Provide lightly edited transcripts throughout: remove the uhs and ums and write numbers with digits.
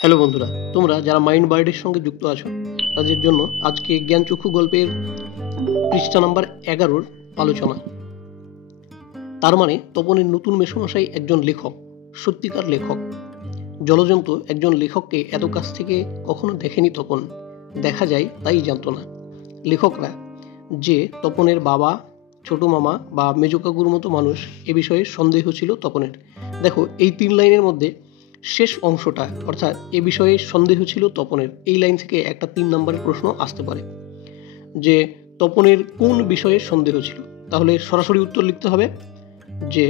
Hello বন্ধুরা, তোমরা যারা মাইন্ড বার্ডের সঙ্গে যুক্ত আছো তাদের জন্য আজকে জ্ঞানচক্ষু গল্পের পৃষ্ঠা নাম্বার 11 আলোচনা। তার মানে তপনের নতুন মেসোমশাই একজন লেখক, সত্যিকার লেখক। জলজন্ত একজন লেখককে এত কাছ থেকে কখনো দেখেনি তপন, দেখা যায় তাই জানতো না। লেখকরা যে তপনের বাবা, ছোট মামা বা মেজ কাকুর মতো মানুষ, এ বিষয়ে সন্দেহ ছিল তপনের। দেখো, এই 3 লাইনের মধ্যে শেষ অংশটা, অর্থাৎ এ বিষয়ে সন্দেহ ছিল তপনের, এই লাইন থেকে একটা 3 নম্বরের প্রশ্ন আসতে পারে যে তপনের কোন বিষয়ে সন্দেহ ছিল। তাহলে সরাসরি উত্তর লিখতে হবে যে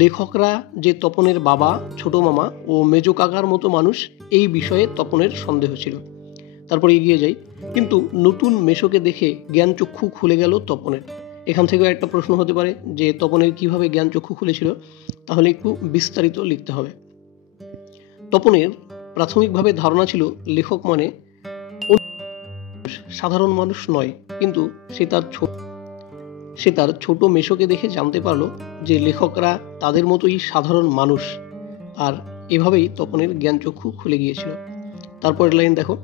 লেখকরা যে তপনের বাবা, ছোট মামা ও মেজ কাকার মতো মানুষ, এই বিষয়ে তপনের সন্দেহ ছিল। তারপরে এগিয়ে যাই। কিন্তু নতুন মেশোকে দেখে জ্ঞানচক্ষু খুলে গেল তপনের। এখান থেকেও একটা প্রশ্ন হতে পারে যে তপনের কিভাবে জ্ঞানচক্ষু খুলেছিল। তাহলে একটু বিস্তারিত লিখতে হবে। তপনের প্রাথমিকভাবে ধারণা ছিল লেখক মানে সাধারণ মানুষ নয়, কিন্তু সে তার ছোট মেশোকে দেখে জানতে পারলো যে লেখকরা তাদের মতোই সাধারণ মানুষ। আর এভাবেই তপনের জ্ঞানচক্ষু খুলে গিয়েছিল। তারপরের লাইন দেখো,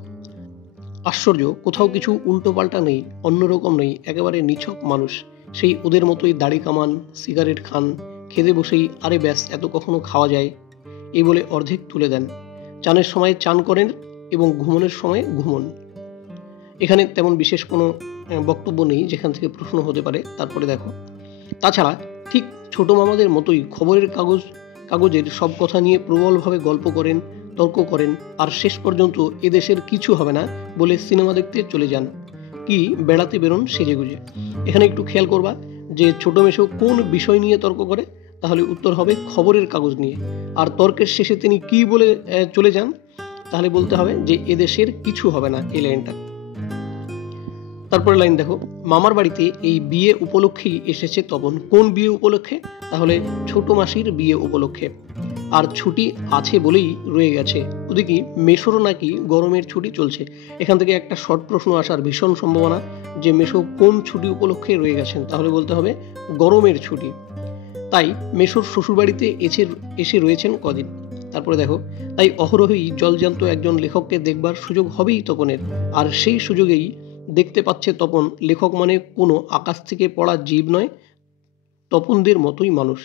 আশ্চর্য, কোথাও কিছু উল্টো পাল্টা নেই, অন্যরকম নেই, একেবারে নিছক মানুষ। সেই ওদের মতোই দাড়ি কামান, সিগারেট খান, খেতে বসেই আরে ব্যাস, এত কখনো খাওয়া যায়, এই বলে অর্ধেক তুলে দেন। চানের সময় চান করেন এবং ঘুমনের সময় ঘুমন। এখানে তেমন বিশেষ কোনো বক্তব্য নেই যেখান থেকে প্রশ্ন হতে পারে। তারপরে দেখো, তাছাড়া ঠিক ছোট মামাদের মতোই খবরের কাগজের সব কথা নিয়ে প্রবলভাবে গল্প করেন, তর্ক করেন, আর শেষ পর্যন্ত এদেশের কিছু হবে না বলে সিনেমা দেখতে চলে যান, কি বেড়াতে বেরোন সেজেগুজে। এখানে একটু খেয়াল করবা যে ছোট মেশো কোন বিষয় নিয়ে তর্ক করে। তাহলে উত্তর হবে খবরের কাগজ নিয়ে। আর তর্কের শেষে তিনি কি বলে চলে যান, তাহলে বলতে হবে যে এদেশের কিছু হবে না, এই লাইনটা। তারপরে লাইন দেখো, মামার বাড়িতে এই বিয়ে উপলক্ষেই এসেছে তপন। কোন বিয়ে উপলক্ষে? তাহলে ছোট মাসির বিয়ে উপলক্ষে। আর ছুটি আছে বলেই রয়ে গেছে। ওদিকে মেশোরও নাকি গরমের ছুটি চলছে। এখান থেকে একটা শর্ট প্রশ্ন আসার ভীষণ সম্ভাবনা যে মেশো কোন ছুটি উপলক্ষে রয়ে গেছেন। তাহলে বলতে হবে গরমের ছুটি। তাই মেশোর শ্বশুরবাড়িতে এসে রয়েছেন কদিন। তারপরে দেখো, তাই অহরহই জলজান্ত একজন লেখককে দেখবার সুযোগ হবেই তপনের। আর সেই সুযোগেই দেখতে পাচ্ছে তপন লেখক মানে কোনো আকাশ থেকে পড়া জীব নয়, তপনদের মতোই মানুষ।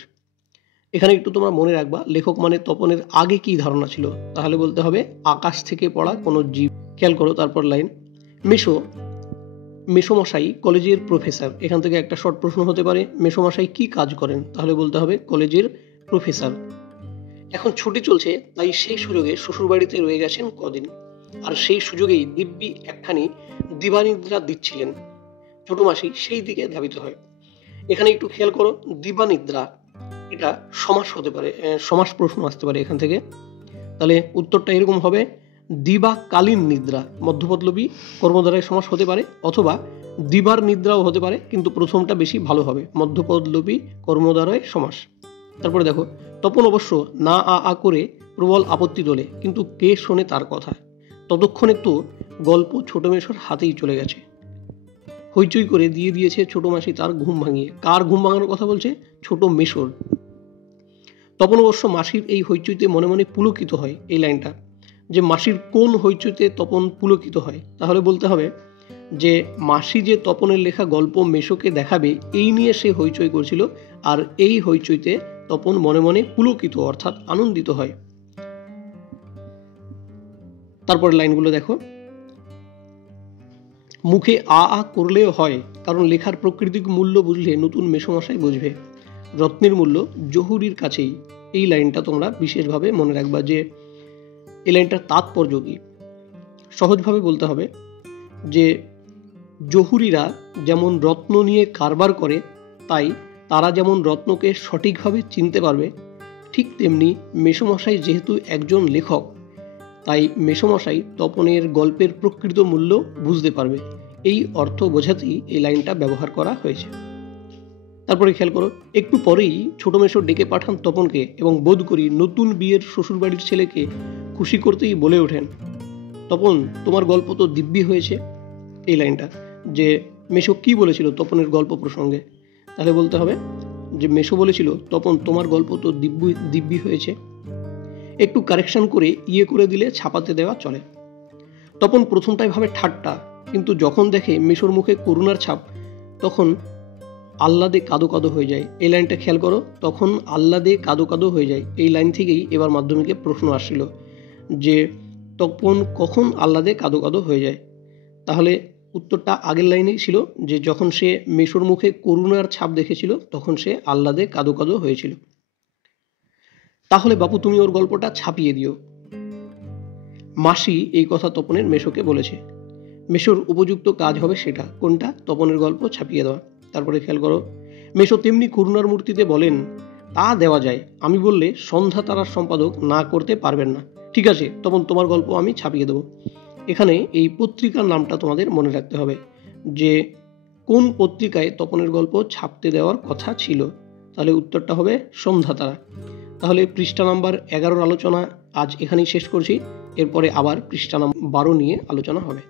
এখানে একটু তোমরা মনে রাখবা, লেখক মানে তপনের আগে কি ধারণা ছিল। তাহলে বলতে হবে আকাশ থেকে পড়া কোনো জীব। খেয়াল করো তারপর লাইন, মেসোমশাই কলেজের প্রফেসর। এখান থেকে একটা শর্ট প্রশ্ন হতে পারে, মেসোমশাই কি কাজ করেন? তাহলে বলতে হবে কলেজের প্রফেসর। এখন ছুটি চলছে, তাই সেই সুযোগে শ্বশুরবাড়িতে রয়ে গেছেন কদিন। আর সেই সুযোগেই দিব্যি একখানি দিবানিদ্রা দিচ্ছিলেন। ছোট মাসি সেই দিকে ধাবিত হয়। এখানে একটু খেয়াল করো, দিবানিদ্রা এটা সমাস হতে পারে, সমাস প্রশ্ন আসতে পারে এখান থেকে। তাহলে উত্তরটা এরকম হবে, দিবাকালীন নিদ্রা। মধ্যপদলোপী কর্মদ্বারায় সমাস হতে পারে, অথবা দিবার নিদ্রাও হতে পারে, কিন্তু প্রথমটা বেশি ভালো হবে, মধ্যপদলোপী কর্মদ্বারায় সমাস। তারপরে দেখো, তপন অবশ্য না আ করে প্রবল আপত্তি তোলে, কিন্তু কে শোনে তার কথা। ততক্ষণে তো গল্প ছোট মেশোর হাতেই চলে গেছে। হইচই করে দিয়ে দিয়েছে ছোট মাসি তার ঘুম ভাঙিয়ে। কার ঘুম ভাঙানোর কথা বলছে? ছোট মেশোর। তপন অবশ্য মাসির এই হইচইতে মনে মনে পুলকিত হয়। এই লাইনটা, যে মাসির কোন হইচইতে তপন পুলকিত হয়। তাহলে বলতে হবে যে মাসি যে তপনের লেখা গল্প মেশোকে দেখাবে, এই নিয়ে সে হইচই করছিল, আর এই হইচইতে তপন মনে মনে পুলকিত অর্থাৎ আনন্দিত হয়। তারপরে লাইনগুলো দেখো, মুখে আ করলেও হয়, কারণ লেখার প্রকৃতিক মূল্য বুঝলে নতুন মেসোমশাই বুঝবে। রত্নের মূল্য জহুরির কাছেই। এই লাইনটা তোমরা বিশেষভাবে মনে রাখবা যে এই লাইনটার তাৎপর্য কি। সহজভাবে বলতে হবে যে জহুরিরা যেমন রত্ন নিয়ে কারবার করে, তাই তারা যেমন রত্নকে সঠিকভাবে চিনতে পারবে, ঠিক তেমনি মেসোমশাই যেহেতু একজন লেখক, তাই মেসোমশাই তপনের গল্পের প্রকৃত মূল্য বুঝতে পারবে। এই অর্থ বোঝাতেই এই লাইনটা ব্যবহার করা হয়েছে। তারপরে খেয়াল করো, একটু পরেই ছোট মেশো ডেকে পাঠান তপনকে এবং বোধ করি নতুন বিয়ের শ্বশুরবাড়ির ছেলেকে খুশি করতেই বলে ওঠেন, তপন, তোমার গল্প তো দিব্যি হয়েছে। এই লাইনটা, যে মেশো কি বলেছিল তপনের গল্প প্রসঙ্গে। তাহলে বলতে হবে যে মেশো বলেছিল, তপন, তোমার গল্প তো দিব্যি হয়েছে। একটু কারেকশন করে করে দিলে ছাপাতে দেওয়া চলে। তপন প্রথমটাই ভাবে ঠাট্টা, কিন্তু যখন দেখে মেশোর মুখে করুণার ছাপ তখন আহ্লাদে কাদো কাদো হয়ে যায়। এই লাইনটা খেয়াল করো, তখন আহ্লাদে কাদো কাদো হয়ে যায়। এই লাইন থেকেই এবার মাধ্যমিকে প্রশ্ন আসছিল যে তপন কখন আহ্লাদে কাদো কাদো হয়ে যায়। তাহলে উত্তরটা আগের লাইনেই ছিল যে যখন সে মেশোর মুখে করুণার ছাপ দেখেছিল তখন সে আহ্লাদে কাদো কাদো হয়েছিল। তাহলে বাপু তুমি ওর গল্পটা ছাপিয়ে দিও। মাসি এই কথা তপনের মেশোকে বলেছে। মেশোর উপযুক্ত কাজ হবে সেটা কোনটা? তপনের গল্প ছাপিয়ে দেওয়া। তারপরে খেয়াল করো, মেশো তেমনি করুণার মূর্তিতে বলেন, তা দেওয়া যায়, আমি বললে সন্ধ্যা তারার সম্পাদক না করতে পারবেন না। ঠিক আছে, তখন তোমার গল্প আমি ছাপিয়ে দেবো। এখানে এই পত্রিকার নামটা তোমাদের মনে রাখতে হবে যে কোন পত্রিকায় তপনের গল্প ছাপতে দেওয়ার কথা ছিল। তাহলে উত্তরটা হবে সন্ধ্যা তারা। তাহলে পৃষ্ঠা নাম্বার 11 আলোচনা আজ এখানেই শেষ করছি। এরপরে আবার পৃষ্ঠা নাম্বার 12 নিয়ে আলোচনা হবে।